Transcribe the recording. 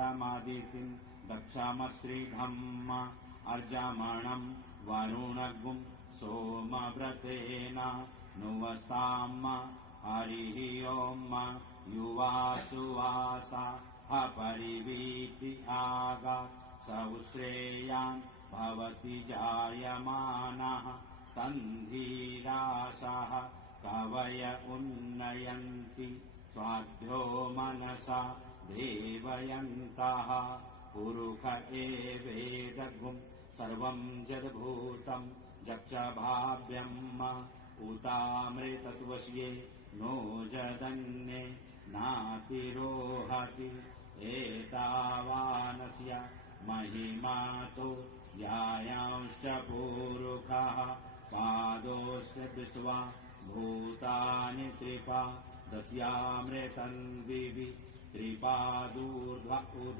परमादितिम् दक्षमस्त्रिघम् अर्जामणम् वरुणगुं सोमव्रतेन नुवस्ताम् हरिः ओम् युवासुवासा अपरिवीति आगात् सौश्रेयान् भवति जायमानः तन्धीरासः कवय उन्नयन्ति स्वाध्यो मनसा देवयन्तः पुरुष एवेदगुं सर्वं यद्भूतं जक्षभाव्यम् उतामृतत्वस्ये नो जदन्ये नातिरोहति एतावानस्य महिमातो जायांश्च पुरुषः पादोस्य विश्वा भूतानि त्रिपा दस्यामृतं दिवि त्रिपादूर्ध्व उद